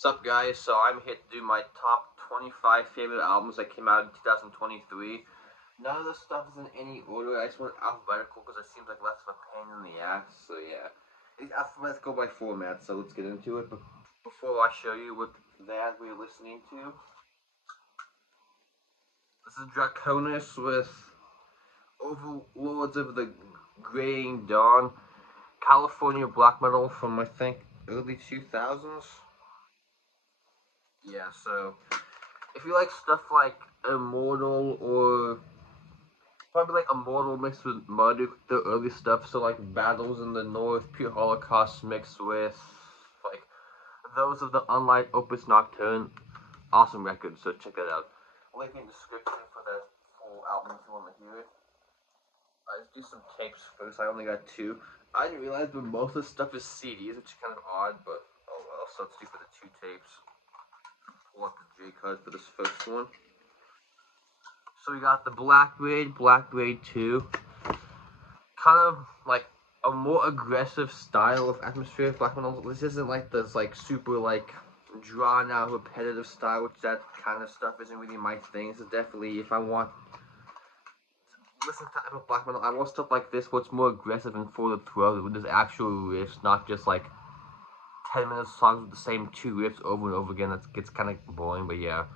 What's up, guys? So I'm here to do my top 25 favorite albums that came out in 2023. None of this stuff is in any order. I just went alphabetical because it seems like less of a pain in the ass. So yeah, it's alphabetical by format. So let's get into it. But before I show you what that we're listening to, this is Draconus with Overlords of the Graying Dawn, California black metal from I think early 2000s. Yeah, so if you like stuff like Immortal or probably like Immortal mixed with Marduk, the early stuff, so like Battles in the North, Pure Holocaust mixed with like those of the Unlight Opus Nocturne, awesome record, so check that out. Link in the description for that full album if you want to hear it. Let's do some tapes first, I only got two. I didn't realize, but most of the stuff is CDs, which is kind of odd, but oh well, so let's do for the two tapes. Pull up the J card for this first one. So we got the Black Braid 2. Kind of like a more aggressive style of atmospheric black metal. This isn't like this like super like drawn out repetitive style, which that kind of stuff isn't really my thing. So definitely if I want to listen to type of black metal, I want stuff like this where it's more aggressive and for the throat with this actual riffs, not just like 10-minute songs with the same two riffs over and over again. That gets kind of boring, but yeah.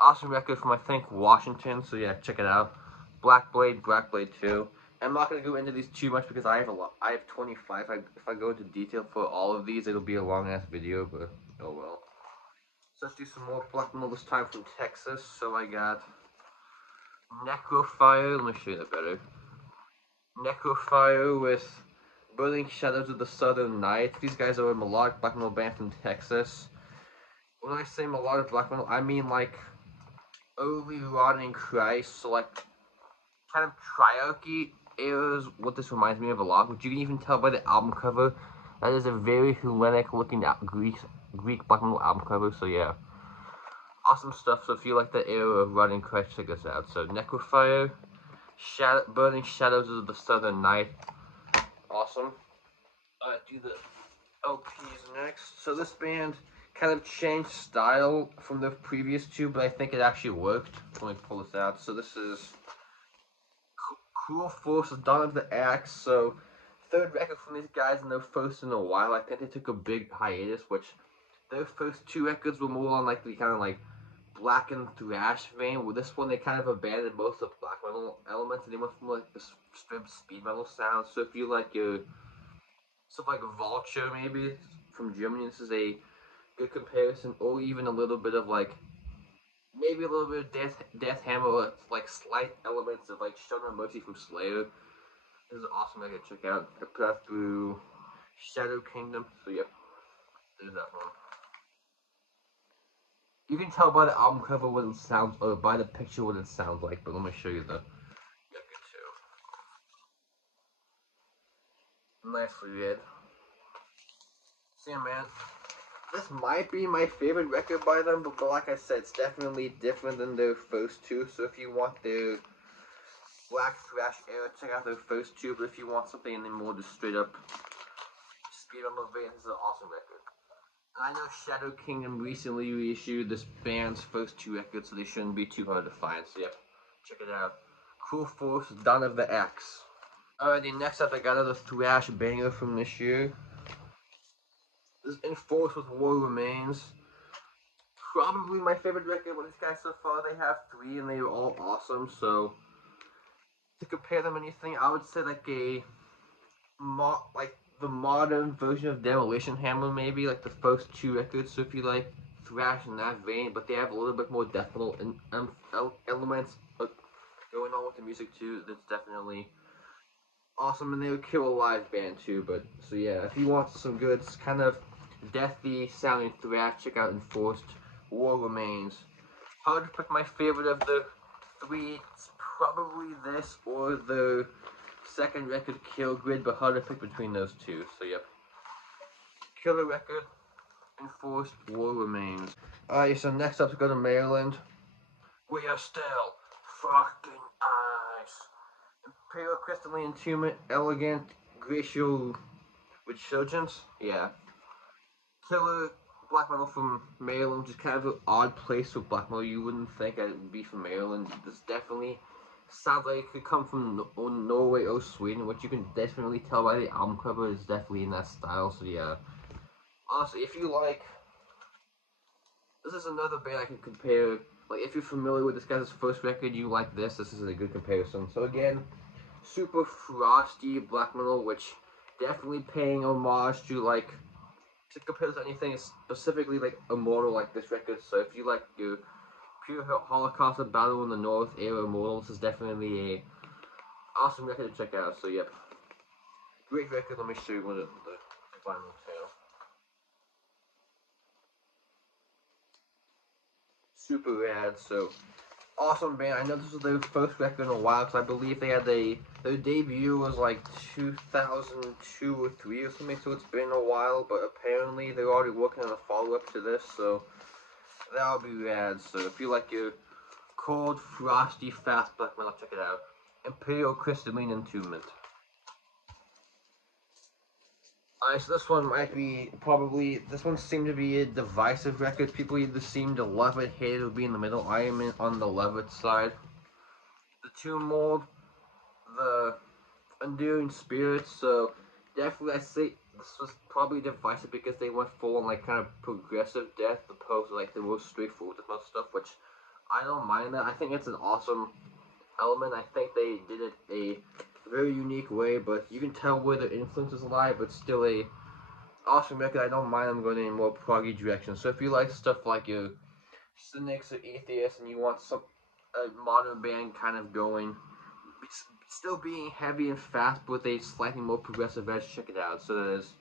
Awesome record from I think Washington, so yeah, check it out. Black Blade 2. I'm not gonna go into these too much because I have a lot. I have 25. If I go into detail for all of these, it'll be a long ass video, but oh well. So let's do some more black metal this time from Texas. So I got Necrofire. Let me show you that better. Necrofire with Burning Shadows of the Southern Night. These guys are a melodic black metal band from Texas. When I say melodic black metal, I mean like early Rotting Christ, so like kind of triarchy era is what this reminds me of a lot, which you can even tell by the album cover. That is a very Hellenic looking Greek black metal album cover, so yeah. Awesome stuff, so if you like that era of Rotting Christ, check this out. So Necrofire, Burning Shadows of the Southern Night. Awesome. Do the LPs next. So this band kind of changed style from the previous two, but I think it actually worked. Let me pull this out. So this is Cruel Force, Dawn of the Axe. So third record from these guys and their first in a while. I think they took a big hiatus, which their first two records were more on like the kind of like black and thrash vein. With this one, they kind of abandoned most of the black metal elements and they went from like this strip speed metal sound. So if you like your stuff like Vulture maybe from Germany, this is a good comparison, or even a little bit of like maybe a little bit of Death Hammer with like slight elements of like Show No Mercy from Slayer. This is awesome. I gotta check out. I put out through Shadow Kingdom, so yep, there's that one. You can tell by the album cover what it sounds, or by the picture what it sounds like. But let me show you the record too. Nicely read. See, man. This might be my favorite record by them, but like I said, it's definitely different than their first two. So if you want their black thrash era, check out their first two. But if you want something in the more just straight up speed on the vein, this is an awesome record. And I know Shadow Kingdom recently reissued this band's first two records, so they shouldn't be too hard to find. So yep, check it out. Cruel Force, Dawn of the Axe. Alrighty, next up I got another thrash banger from this year. This is Infor with War Remains. Probably my favorite record with these guys so far. They have three and they're all awesome, so to compare them anything, I would say like a the modern version of Demolition Hammer, maybe like the first two records. So if you like thrash in that vein, but they have a little bit more death metal elements going on with the music too. That's definitely awesome, and they would kill a live band too. But so yeah, if you want some good kind of deathy sounding thrash, check out Enforced. War Remains. Hard to pick my favorite of the three. It's probably this or the second record, Kill Grid, but hard to pick between those two. So yep. Killer record, Enforced, War Remains. Alright, so next up we go to Maryland. We are still fucking ice. Imperial Crystalline Entombment, Elegant, Glacial Resurgence. Yeah. Killer black metal from Maryland, which is kind of an odd place for black metal. You wouldn't think it would be from Maryland. This definitely sounds like it could come from Norway or Sweden, which you can definitely tell by the album cover is definitely in that style. So yeah, honestly, if you like, this is another band I can compare. Like if you're familiar with this guy's first record, you like this. This is a good comparison. So again, super frosty black metal, which definitely paying homage to like to compare to anything specifically like Immortal like this record. So if you like your pure Holocaust of Battle in the North era Immortal, this is definitely a awesome record to check out. So yep, great record. Let me show you one of the final tail. Super rad. So awesome band. I know this was their first record in a while because I believe they had their debut was like 2002 or 3 or something. So it's been a while, but apparently they're already working on a follow up to this. So that'll be rad. So if you like your cold, frosty, fast black metal, check it out. Imperial Crystalline Entombment. Alright, so this one might be probably, this one seemed to be a divisive record. People either seem to love it, hate it, or be in the middle. I am on the love it side. The Tomb Mold, the Undying Spirit, so definitely I say this was probably divisive because they went full on like kind of progressive death opposed to like the most straightforward death stuff, which I don't mind that. I think it's an awesome element. I think they did it a very unique way, but you can tell where the influences lie, but still a awesome record. I don't mind them going in a more proggy direction. So if you like stuff like your cynics or atheists and you want some a modern band kind of going, still being heavy and fast but with a slightly more progressive edge, check it out. So there's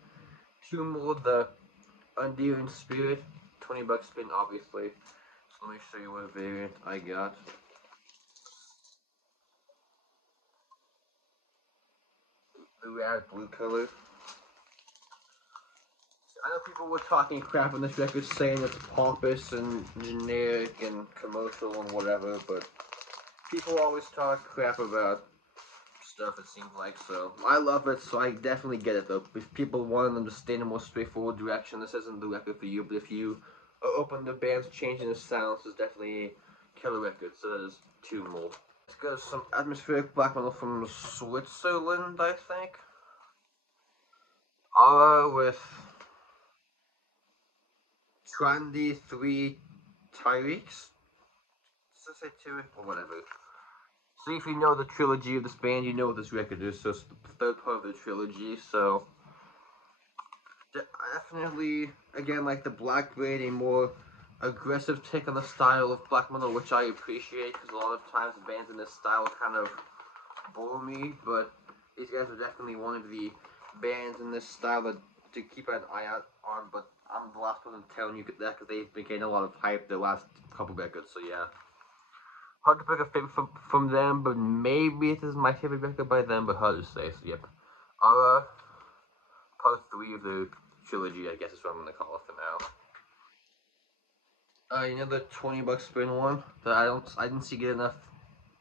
two more, the Undead Spirit, $20 spin obviously. So let me show you what variant I got. The rad blue color. I know people were talking crap on this record saying it's pompous and generic and commercial and whatever, but people always talk crap about stuff, it seems like. So I love it, so I definitely get it though. If people want them to stay in a more straightforward direction, this isn't the record for you. But if you are open to bands changing their sounds, it's definitely a killer record. So that is two more. Let's go to some atmospheric black metal from Switzerland, I think. With Trendy 3 Tyreeks. Does it say Tyreek or whatever? So if you know the trilogy of this band, you know what this record is. So it's the third part of the trilogy. So definitely, again, like the Black Braid, a more aggressive take on the style of black metal, which I appreciate because a lot of times the bands in this style kind of bore me. But these guys are definitely one of the bands in this style that to keep an eye out on. But I'm the last person telling you that because they've been getting a lot of hype the last couple records. So yeah. Hard to pick a favorite from them, but maybe it is my favorite record by them, but hard to say. So yep. Part 3 of the trilogy, I guess is what I'm gonna call it for now. You know the $20 spin one that I didn't see get enough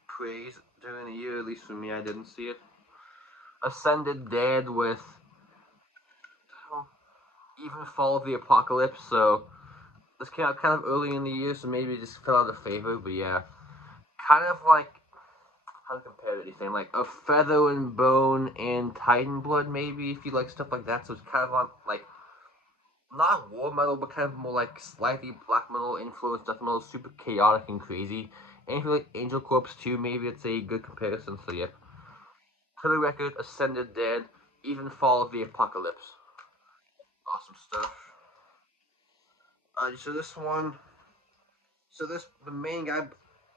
praise during the year, at least for me, I didn't see it. Ascended Dead with Even Fall of the Apocalypse, so this came out kind of early in the year, so maybe it just fell out of favor, but yeah. Kind of like, how to compare anything, like a Feather and Bone and Titan Blood, maybe, if you like stuff like that, so it's kind of like, not war metal, but kind of more like slightly black metal influenced death metal, super chaotic and crazy. And if you like Angel Corpse too, maybe it's a good comparison, so yep. Killer Record, Ascended Dead, Even Fall of the Apocalypse. Awesome stuff. So this one, the main guy,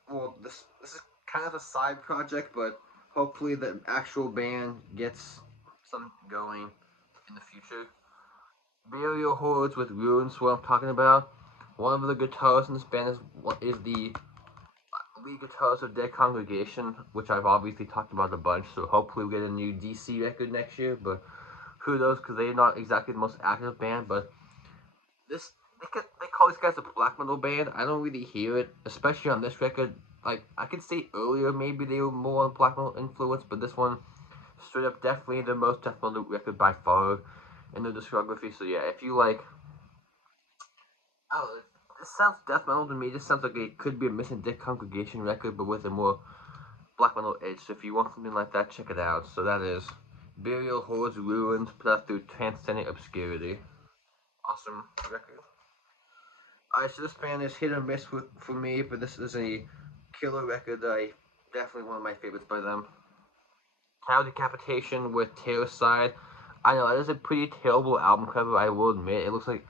well, this is kind of a side project, but hopefully the actual band gets something going in the future. Burial Hordes with Ruins, what I'm talking about. One of the guitarists in this band is the lead guitarist of Dead Congregation, which I've obviously talked about a bunch, so hopefully we get a new DC record next year, but who knows, because they're not exactly the most active band, but this, they call these guys a black metal band. I don't really hear it, especially on this record. Like, I could say earlier maybe they were more on black metal influence, but this one, straight up, definitely the most death metal record by far in their discography, so yeah, if you like I don't know, this sounds death metal to me. This sounds like it could be a Missing Dick Congregation record, but with a more black metal edge. So if you want something like that, check it out. So that is Burial Hordes Ruined, put out through Transcendent Obscurity. Awesome record. Alright, so this band is hit or miss for me, but this is a killer record that definitely one of my favorites by them. Cow Decapitation with Terrorcide. I know, that is a pretty terrible album cover, I will admit. It looks like,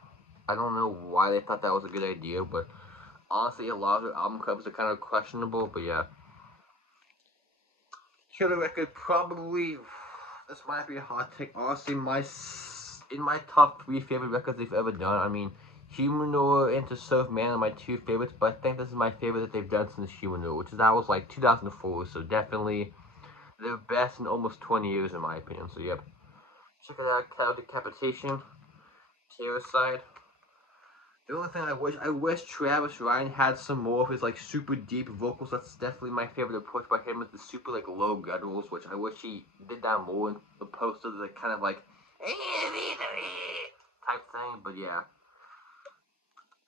I don't know why they thought that was a good idea, but honestly, a lot of their album covers are kind of questionable, but yeah. Killer record, probably, this might be a hot take. Honestly, in my top 3 favorite records they've ever done, I mean, Humanoid and To Serve Man are my 2 favorites, but I think this is my favorite that they've done since Humanoid, which that was like 2004, so definitely their best in almost 20 years in my opinion, so yep. Check it out, Cow Decapitation, Terrorcide. The only thing I wish Travis Ryan had some more of his like super deep vocals. That's definitely my favorite approach by him, with the super like low gutturals, which I wish he did that more in opposed to the kind of like type thing. But yeah,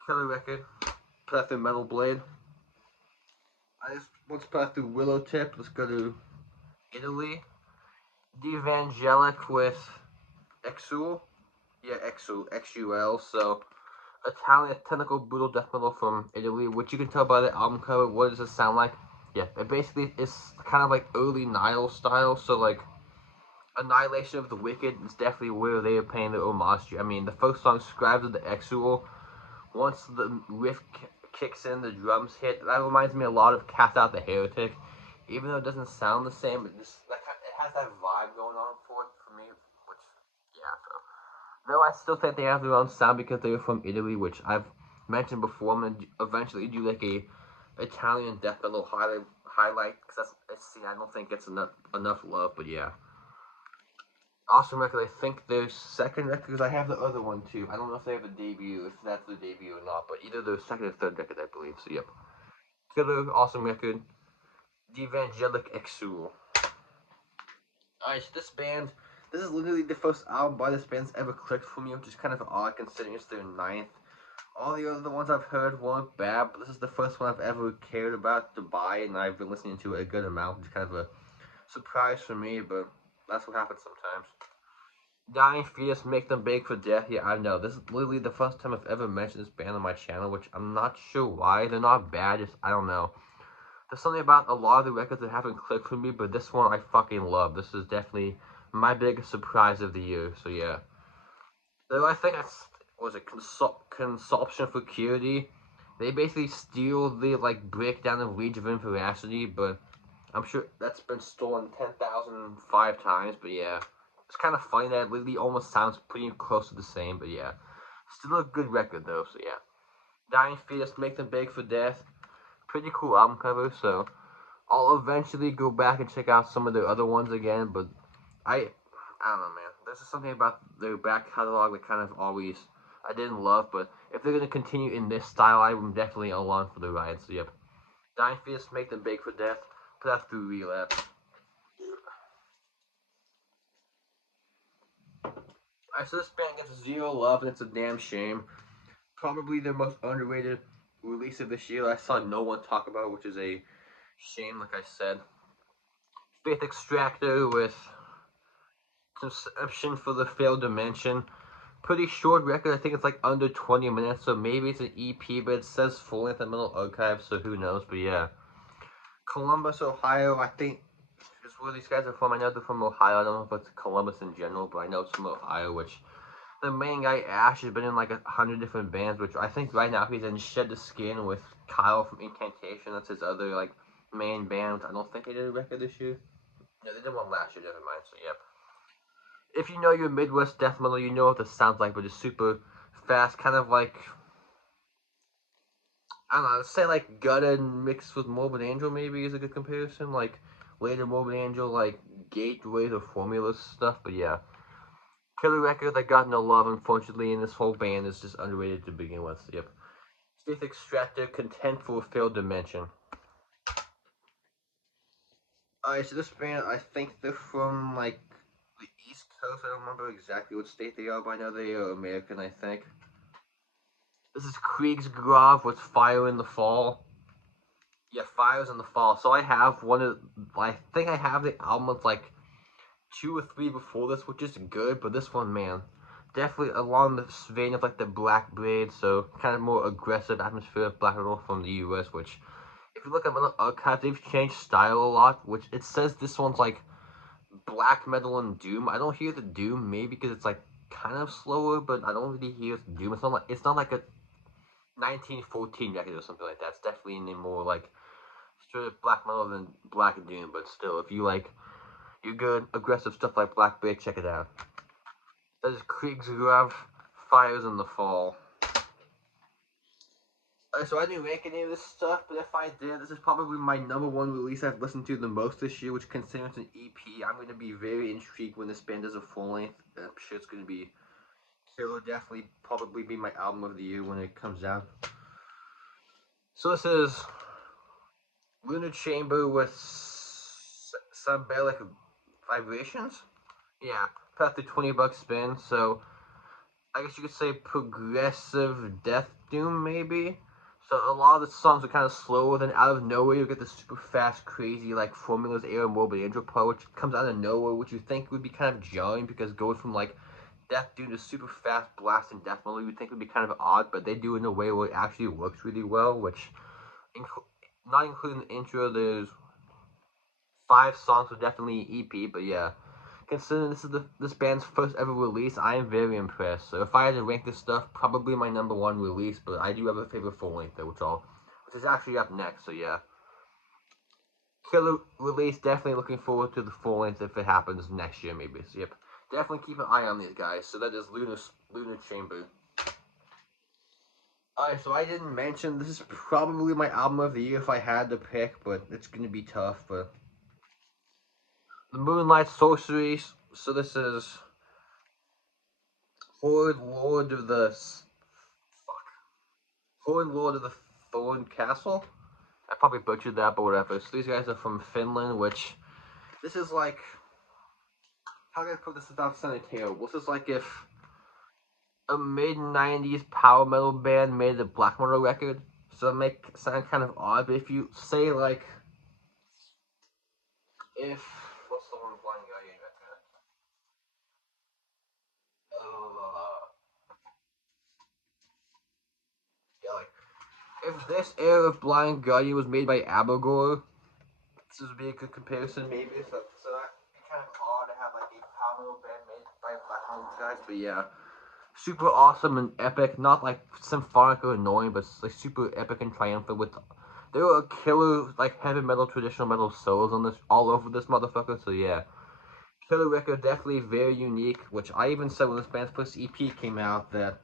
killer record. Put through Metal Blade. Let's pass through Willow Tip. Let's go to Italy. Devangelic with Exul. Yeah, Xul. So Italian technical brutal death metal from Italy, which you can tell by the album cover. What does it sound like? Yeah, it basically is kind of like early Nile style. So like Annihilation of the Wicked is definitely where they are paying their homage to. I mean, the first song, Scribes of the Exul, once the riff kicks in, the drums hit. That reminds me a lot of Cast Out the Heretic, even though it doesn't sound the same. It has that vibe going on for me, which yeah. So. Though I still think they have their own sound because they're from Italy, which I've mentioned before. I'm gonna eventually do like a Italian death metal highlight because that's a scene I don't think gets enough love. But yeah, awesome record. I think their second record, because I have the other one too. I don't know if they have a debut, if that's their debut or not, but either their second or third record, I believe. So yep, killer, awesome record. Devangelic Exul. Alright, so this is literally the first album by this band's ever clicked for me, which is kind of odd considering it's their 9th. All the other ones I've heard weren't bad, but this is the first one I've ever cared about to buy, and I've been listening to it a good amount, which is kind of a surprise for me, but that's what happens sometimes. Dying Fetus, Make Them Beg for Death. Yeah, I know. This is literally the first time I've ever mentioned this band on my channel, which I'm not sure why. They're not bad, just, I don't know. There's something about a lot of the records that haven't clicked for me, but this one I fucking love. This is definitely my biggest surprise of the year, so yeah. Though I think that's, was it Consumption for Curity? They basically steal the, like, breakdown of Legion of Veracity, but I'm sure that's been stolen 10,005 times, but yeah. It's kind of funny that it literally almost sounds pretty close to the same, but yeah. Still a good record, though, so yeah. Dying Fetus, Make Them Beg for Death. Pretty cool album cover, so I'll eventually go back and check out some of their other ones again, but I don't know, man. There's just something about their back catalog that kind of always I didn't love, but if they're gonna continue in this style, I'm definitely along for the ride. So yep, Dying Fetus, Make Them Beg for Death, put that through Relapse. Alright, so this band gets 0 love, and it's a damn shame. Probably their most underrated release of this year. I saw no one talk about, which is a shame, like I said. Faith Extractor with Conception for the Failed Dimension. Pretty short record. I think it's like under 20 minutes, so maybe it's an EP, but it says full length in Metal Archive, so who knows. But yeah, Columbus, Ohio. I think is where these guys are from. I know they're from Ohio. I don't know if it's Columbus in general, but I know it's from Ohio. Which the main guy Ash has been in like 100 different bands. Which I think right now he's in Shed the Skin with Kyle from Incantation. That's his other like main band. I don't think they did a record this year. No, they did one last year. Never mind. So yep. If you know your Midwest death metal, you know what this sounds like, but it's super fast, kind of like, I don't know, let's say like Gutted mixed with Morbid Angel maybe is a good comparison, like later Morbid Angel, like Gateways or Formula stuff, but yeah. Killer record that got no love, unfortunately, and this whole band is just underrated to begin with, so yep. Faith Extractor, Content for a Failed Dimension. Alright, so this band, I think they're from, like, the East Coast. I don't remember exactly what state they are, but I know they are American, I think. This is Kriegsgrave with Fire in the Fall. Yeah, Fire's in the Fall. So I have one of, I think I have the album with like 2 or 3 before this, which is good, but this one, man, definitely along the vein of like the Black Blade, so kind of more aggressive atmosphere of black metal from the US, which, if you look at Metal Archive, they've changed style a lot, which it says this one's like black metal and doom. I don't hear the doom, maybe because it's like kind of slower, but I don't really hear the doom. It's not like a 1914 record or something like that. It's definitely in a more like straight up black metal than black doom, but still, if you like you good aggressive stuff like Black Blade, check it out. That is Kriegsgrave, Fires in the Fall. So I didn't rank any of this stuff, but if I did, this is probably my #1 release I've listened to the most this year, which considers an EP. I'm going to be very intrigued when this band does a full length. I'm sure it's going to be, it will definitely probably be my album of the year when it comes out. So this is Lunar Chamber with Symbolic Vibrations. Yeah, past the $20 spin, so I guess you could say progressive death doom, maybe. So a lot of the songs are kind of slower, then out of nowhere you get the super fast, crazy, like Formulas era Morbid Angel part, which comes out of nowhere, which you think would be kind of jarring because going from like death doom to super fast blast and death metal, you would think would be kind of odd, but they do it in a way where it actually works really well, which, not including the intro, there's 5 songs, so definitely EP, but yeah. Considering this is this band's first ever release, I am very impressed. So if I had to rank this stuff, probably my #1 release, but I do have a favorite full length though, which is actually up next, so yeah. Killer release, definitely looking forward to the full length if it happens next year maybe. So yep. Definitely keep an eye on these guys. So that is Lunar Chamber. Alright, so I didn't mention this is probably my album of the year if I had to pick, but it's gonna be tough, but the Moonlight Sorcery. So this is Lord of the Thorn Castle. I probably butchered that, but whatever. So these guys are from Finland, which this is like, how can I put this without sounding terrible? This is like if a mid-90s power metal band made a black metal record. So it make sound kind of odd, but if you say like, if what's the one blind guy you record? Yeah, like if this era of Blind Guardian was made by Abogor, this would be a good comparison, maybe. So that kind of odd to have like a power metal band made by black metal guys, but yeah, super awesome and epic. Not like symphonic or annoying, but like super epic and triumphant. With there were killer like heavy metal, traditional metal solos on this all over this motherfucker. So yeah, killer record, definitely very unique. Which I even said when this band's first EP came out that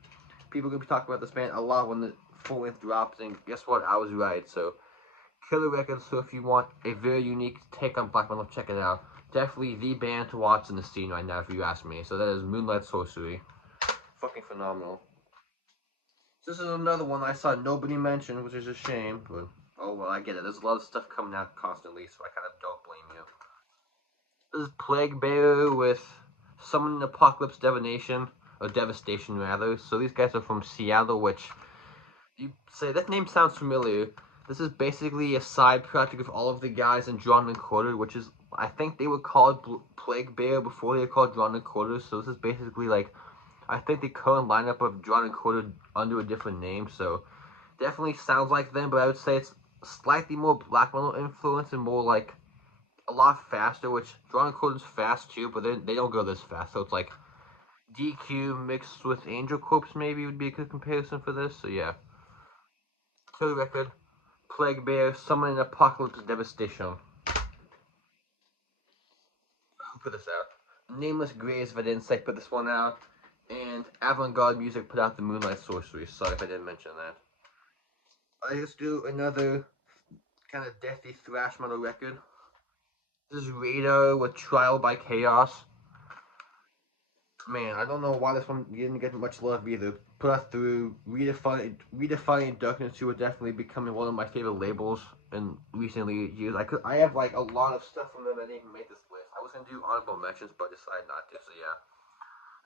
people are gonna be talking about this band a lot when the full length drops, and guess what? I was right. So killer record. So if you want a very unique take on black metal, check it out. Definitely the band to watch in the scene right now, if you ask me. So that is Moonlight Sorcery. Fucking phenomenal. This is another one I saw nobody mention, which is a shame, but oh well, I get it. There's a lot of stuff coming out constantly, so I kind of don't blame you. This is Plague Bearer with Summoning Apocalypse Divination, or Devastation rather. So these guys are from Seattle, which you say that name sounds familiar. This is basically a side project of all of the guys in Drawn and Quartered, which is, I think they were called Plague Bear before they were called Drawn and Quartered. So this is basically like, I think the current lineup of Drawn and Quartered under a different name. So definitely sounds like them, but I would say it's slightly more black metal influence and more like a lot faster. Which Drawn and Quartered's fast too, but they don't go this fast. So it's like DQ mixed with Angel Corpse maybe would be a good comparison for this. So yeah. Killer record, Plague Bear, Summoning Apocalypse Devastation. Who put this out? Nameless Graves, if I didn't say, put this one out. And Avant-Garde Music put out the Moonlight Sorcery. Sorry if I didn't mention that. Let's do another kind of deathy thrash metal record. This is Radar with Trial by Chaos. Man, I don't know why this one didn't get much love either. Put out through Redefining Darkness, who are definitely becoming one of my favorite labels in recently years. I have like a lot of stuff from them that didn't even make this list. I was gonna do honorable mentions, but decided not to. So yeah.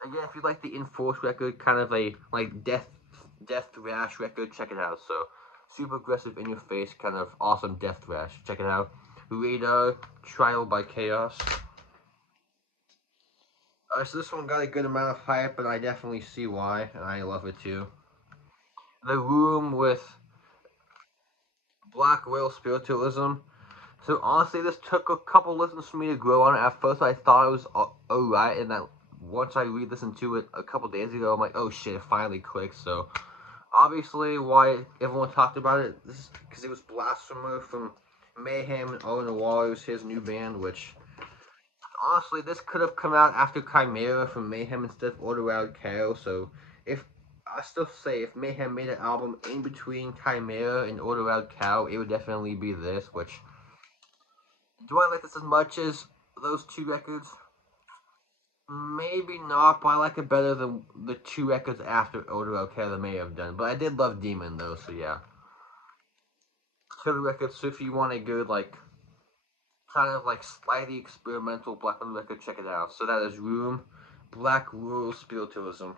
Again, if you like the Enforced record, kind of a like death death thrash record. Check it out. So super aggressive, in your face, kind of awesome death thrash. Check it out. Radar Trial by Chaos. So this one got a good amount of hype, and I definitely see why, and I love it too. The Room with Black Whale Spiritualism. So honestly, this took a couple listens for me to grow on it. At first, I thought it was alright, and then once I re-listened to it a couple days ago, I'm like, oh shit, it finally clicked. So obviously, why everyone talked about it, this is because it was Blasphemer from Mayhem and Oh Noir. It was his new band, which honestly, this could have come out after Chimera from Mayhem instead of Order Out Chaos. So if I still say if Mayhem made an album in between Chimera and Order Out Cow, it would definitely be this. Which, do I like this as much as those two records? Maybe not, but I like it better than the two records after Order Out Cow that may have done. But I did love Demon though, so yeah. Killer records. So if you want a good like kind of like slightly experimental black metal record, check it out. So that is Room, Black Rural Spiritualism.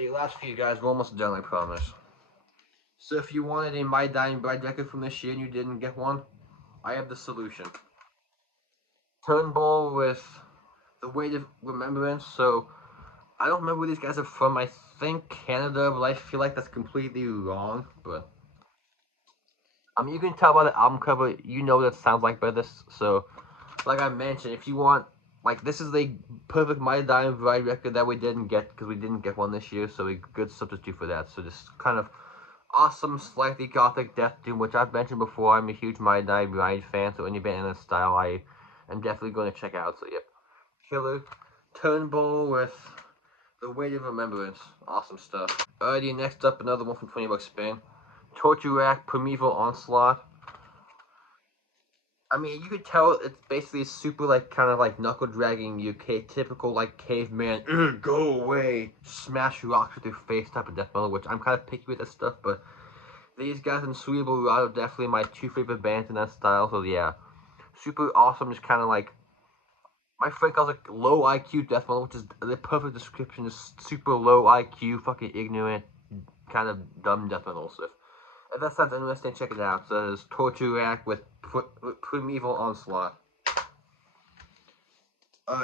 Your last few guys, we're almost done, I promise. So if you wanted a My Dying Bride record from this year and you didn't get one, I have the solution. Turnbull with The Weight of Remembrance. So I don't remember where these guys are from. I think Canada, but I feel like that's completely wrong. But I mean, you can tell by the album cover, you know what it sounds like by this. So, like I mentioned, if you want, like, this is the perfect My Dying Bride record that we didn't get because we didn't get one this year. So a good substitute for that. So just kind of awesome, slightly gothic death doom, which I've mentioned before. I'm a huge My Dying Bride fan, so any band in this style, I am definitely going to check out. So yep, Killer, Turnbull with The Weight of Remembrance, awesome stuff. Alrighty, next up, another one from 20 Bucks Spin. Torture Rack, Primeval Onslaught. I mean, you could tell it's basically super, like, kind of like knuckle dragging UK, typical, like, caveman, go away, smash rocks with your face type of death metal, which I'm kind of picky with this stuff, but these guys in Cerebral Rot are definitely my two favorite bands in that style, so yeah. Super awesome, just kind of like, my friend calls it low IQ death metal, which is the perfect description, just super low IQ, fucking ignorant, kind of dumb death metal. So if that sounds interesting, check it out. So there's Torture Rack with Primeval Onslaught.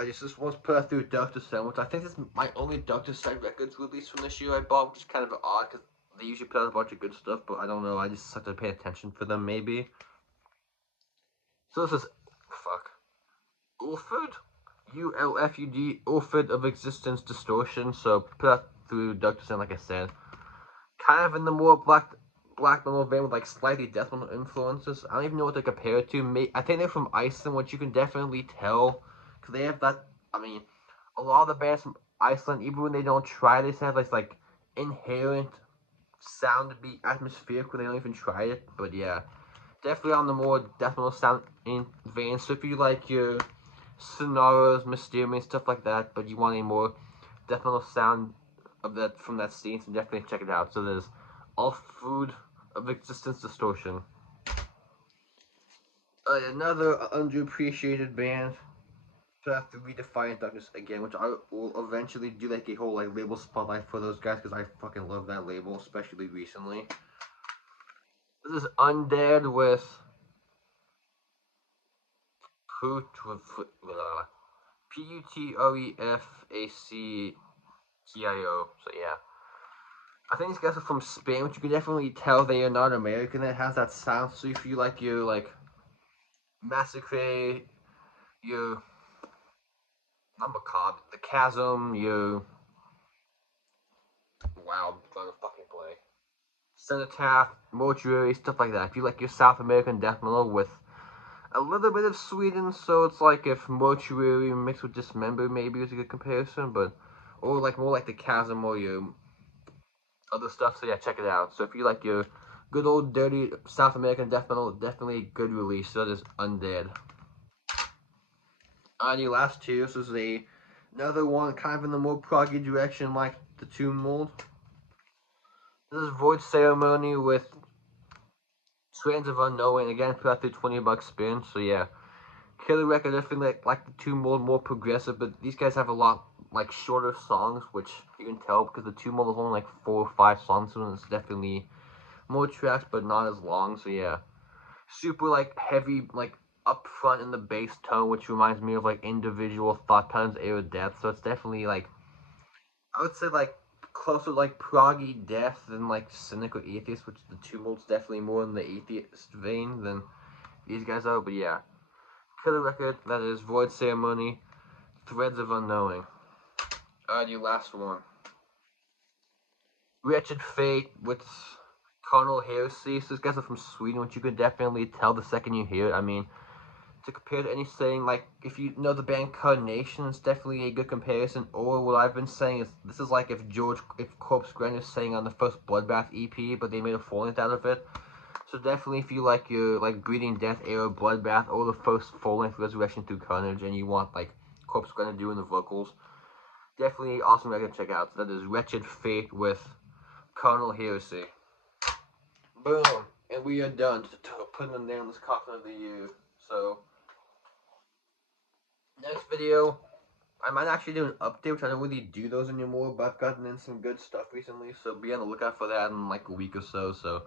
This one's put out through Dark Descent, which I think is my only Dark Descent records release from this year I bought, which is kind of odd because they usually put out a bunch of good stuff, but I don't know, I just suck to pay attention for them maybe. So this is, fuck, Ulford? ULFUD, Ulford of Existential Distortion, so put out through Dark Descent, like I said. Kind of in the more black metal vein with like slightly death metal influences. I don't even know what to compare it to. I think they're from Iceland, which you can definitely tell because they have that. I mean, a lot of the bands from Iceland, even when they don't try, they have this like inherent sound to be atmospheric when they don't even try it. But yeah, definitely on the more death metal sound in vein. So if you like your sonoras, Mysterium, stuff like that, but you want a more death metal sound of that from that scene, so definitely check it out. So there's All Food of Existence Distortion. Another underappreciated band. So I have to redefine Darkness again, which I will eventually do like a whole like label spotlight for those guys because I fucking love that label, especially recently. This is Undead with Putrefactio. So yeah. I think these guys are from Spain, which you can definitely tell they are not American. It has that sound. So if you like your like Massacre, your not Macabre, the Chasm, your wow, I'm trying to fucking play Cenotaph, Mortuary, stuff like that. If you like your South American death metal with a little bit of Sweden, so it's like if Mortuary mixed with Dismember maybe is a good comparison, but or like more like the Chasm or your other stuff. So yeah, check it out. So if you like your good old dirty South American death metal, definitely a good release. So that is Undead. On your last two, this is another one kind of in the more proggy direction, like the Tomb Mold. This is Void Ceremony with Strands of Unknowing. Again, put out through 20 bucks spin. So yeah, killer record. Definitely like the Tomb Mold, more progressive, but these guys have a lot like shorter songs, which you can tell because the tumult is only like 4 or 5 songs, so it's definitely more tracks, but not as long. So yeah, super like heavy, like up front in the bass tone, which reminds me of like individual thought patterns, era death. So it's definitely like, I would say like closer to like proggy death than like cynical atheist, which the tumult's definitely more in the atheist vein than these guys are. But yeah, killer record. That is Void Ceremony, Threads of Unknowing. Alright, your last one. Wretched Fate with Carnal Heresy. So these guys are from Sweden, which you could definitely tell the second you hear it. I mean, to compare to anything, like, if you know the band Carnation, it's definitely a good comparison. Or what I've been saying is, this is like if Corpse Grinder sang on the first Bloodbath EP, but they made a full-length out of it. So definitely if you like your, like, Breeding Death era Bloodbath, or the first full-length Resurrection Through Carnage, and you want, like, Corpse Grinder doing the vocals, definitely awesome record to check out. So that is Wretched Fate with Carnal Heresy. Boom! And we are done. Putting them down this coffin of the year. So, next video, I might actually do an update, which I don't really do those anymore, but I've gotten in some good stuff recently, so be on the lookout for that in like a week or so. So,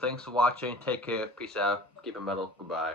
thanks for watching, take care, peace out, keep it metal, goodbye.